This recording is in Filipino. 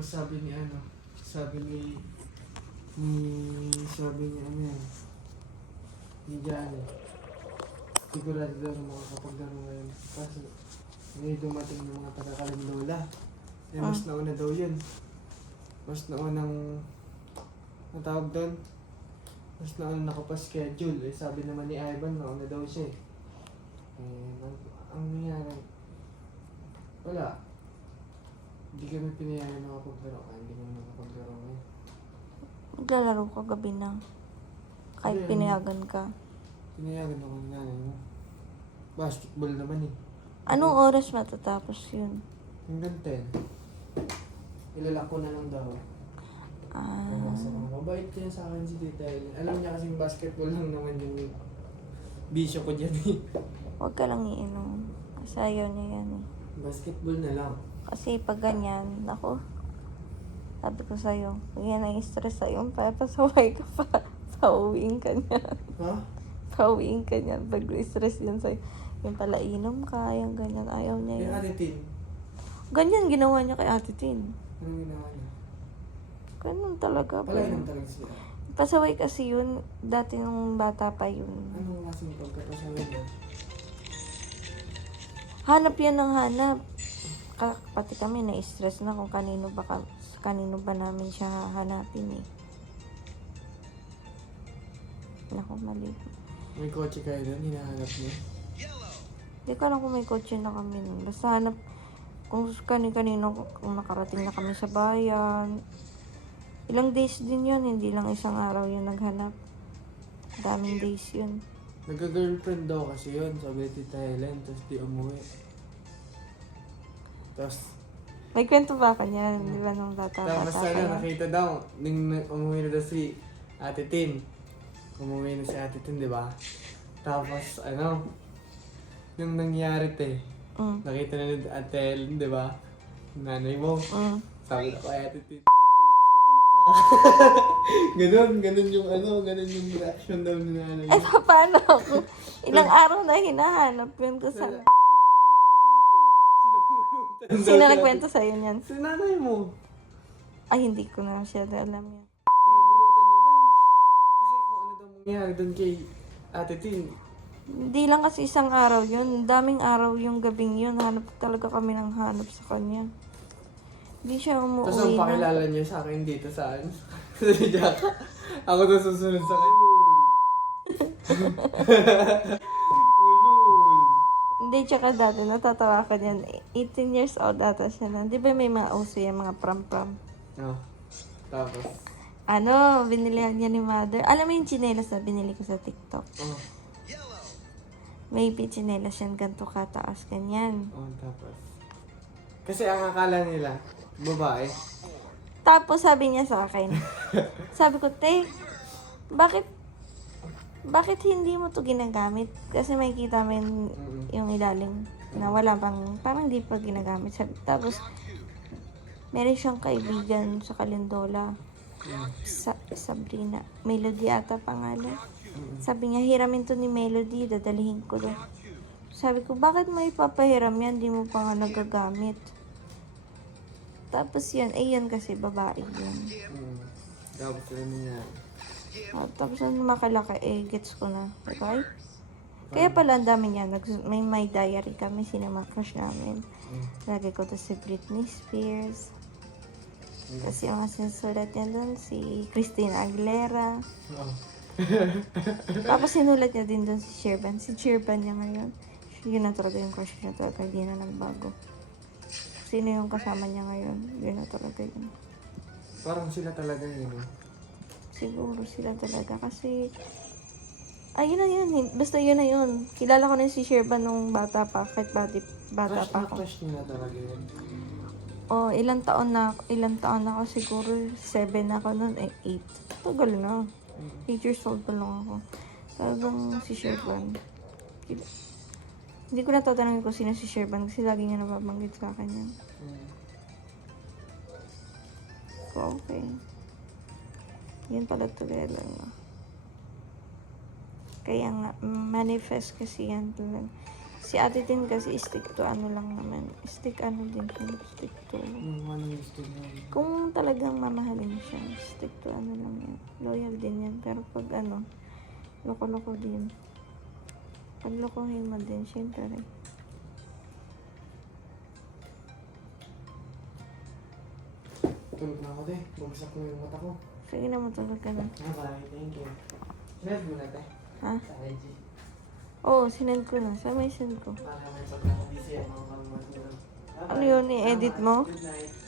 Tapos sabi ni ano, sabi ni ano yan, ni Johnny, sigurado daw na makakapaglaro ngayon. Kaso, may dumating ng mga taga-Kalindola. Eh, mas nauna daw yun. Mas naunang, ang tawag doon, mas naunang nakapaschedule. Eh, sabi naman ni Ivan, nauna daw siya eh. Ang nangyari, wala. Hindi kami pinayagan nakapaglaro kaya hindi kami nakapaglaro ngayon. Maglalaro ka gabi na. Kahit Hindi, pinayagan ka. Pinayagan ako ng nanay mo. Basketball naman eh. Anong oras matatapos yun? Hanggang 10. Ilalak ko na lang daw. Mabait niya sa akin si Tita Ellen. Alam niya kasing basketball lang naman yung bisyo ko dyan eh. Huwag ka lang iinom. Kasi ayaw niya yan eh. Basketball na lang. Kasi pag ganyan, ako, sabi ko sa'yo, pag yan ang stress sa'yo, papasaway ka pa. Pauwiin ka niya. Ha? Pauwiin ka niya. Pag stress yan sa'yo, yung pala inom ka, yung ganyan, ayaw niya Yung yun. Ate Tin. Ganyan ginawa niya kay Ate Tin. Anong ginawa niya? Ganun talaga. Palainom talaga siya. Pasaway kasi yun, dati nung bata pa yun. Anong klaseng pagkakasaway niya? Hanap yan ng hanap. Pati kami na-stress na kung kanino ba namin siya hahanapin eh. Naku, mali. May kotse kayo doon, hinahanap niya. Hindi ko alam kung may kotse na kami nun. Basta hanap kung kanino kung nakarating na kami sa bayan. Ilang days din yun, hindi lang isang araw yung naghanap. Daming days yun. Nagka-girlfriend daw kasi yun, sabi ni Tita Helen, tapos di umuwi. Tapos, May kwento ba ka niyan? Di ba nung bata-bata tapos pa yan? nakita daw, nung umuwi na daw si Ate Tin. Umuwi na si Ate Tin, di ba? Tapos, yung nangyari nakita na ni Ate Helen, di ba? Nanay mo. Sabi ko kay Ate Tin. ganun yung reaction daw ni nanay mo. Eh, paano ako? Ilang araw na hinahanap yun ko sa... Sino nagkwento sa'yo niyan? Si nanay mo. Ay, hindi ko na siya alam yan. Pinagulutan niya daw. Kasi kung ano daw mangyari doon kay Ate Tin. Hindi lang kasi isang araw yun. Daming araw yung gabing yun. Hanap talaga kami ng hanap sa kanya. Hindi siya umuwi Tapos ang pakilala niya sa akin dito saan? Sa Jack. Ako daw susunod sa kanya. Ulul. Hindi, tsaka dati natatawa ka niyan. 18 years old ata siya na. Di ba may mga uso yan, mga pram-pram? Oh. Tapos. Binilihan niya ni mother. Alam mo yung tsinelas na binili ko sa TikTok? Oh. May tsinelas yan, ganito kataas, ganyan. Oh, tapos. Kasi ang akala nila, babae. Tapos sabi niya sa akin, sabi ko, te, bakit hindi mo to ginagamit? Kasi makikita mo yung ilalim na wala pang, parang hindi pa ginagamit. Tapos, meron siyang kaibigan sa Kalindola, Sabrina, Melody ata pangalan. Sabi niya, hiramin to ni Melody, dadalhin ko doon. Sabi ko, bakit mo ipapahiram yan? Di mo pa nga nagagamit. Tapos yun, yun kasi babae yun. Tapos sila niya. Tapos nung makalaki, gets ko na. Okay? Kaya pala ang dami niya. May diary kami, sinama crush namin. Lagi ko to si Britney Spears. Kasi yung mga sinusulat niya doon, si Christina Aguilera. Oh. Tapos sinulat niya din doon si Sherban. Si Sherban niya ngayon. Yun na talaga yung crush niya talaga. Hindi na nagbago. Sino yung kasama niya ngayon? Yun na talaga yun. Parang sila talaga yun. Siguro sila talaga. Kasi, yun na yun. Basta yun na yun. Kilala ko na si Sherban nung bata pa. Kahit bata pa ako. Crush niya na talaga yun. Ilang taon na ako. Siguro 7 na ako nun. 8. Tagal na. 8 years old pa lang ako. Talagang si Sherban. Hindi ko na tatanungin kung sino si Sherban kasi lagi niya nababanggit sa akin yan. So, okay. Yun pala together na. Kaya nga, manifest kasi yan talaga. Si Ate Tin kasi stick to ano lang naman. Stick ano din siya. Stick to. Yung ano yung gusto niya. Kung talagang mamahalin siya, stick to ano lang yan. Loyal din yan. Pero pag ano, loko-loko din. Pag lokohin mo din, syempre rin. Tulog na ako, te. Bumagsak ko yung mata ko. Sige na, matulog ka na. Maraming thank you. Sinad mo na, te. Ha? Sa IG. Oo, sinend ko na. Sa may send ko. Para may pagkakabisi ang mga pangmatulang. Ano yun, i-edit mo? Good night.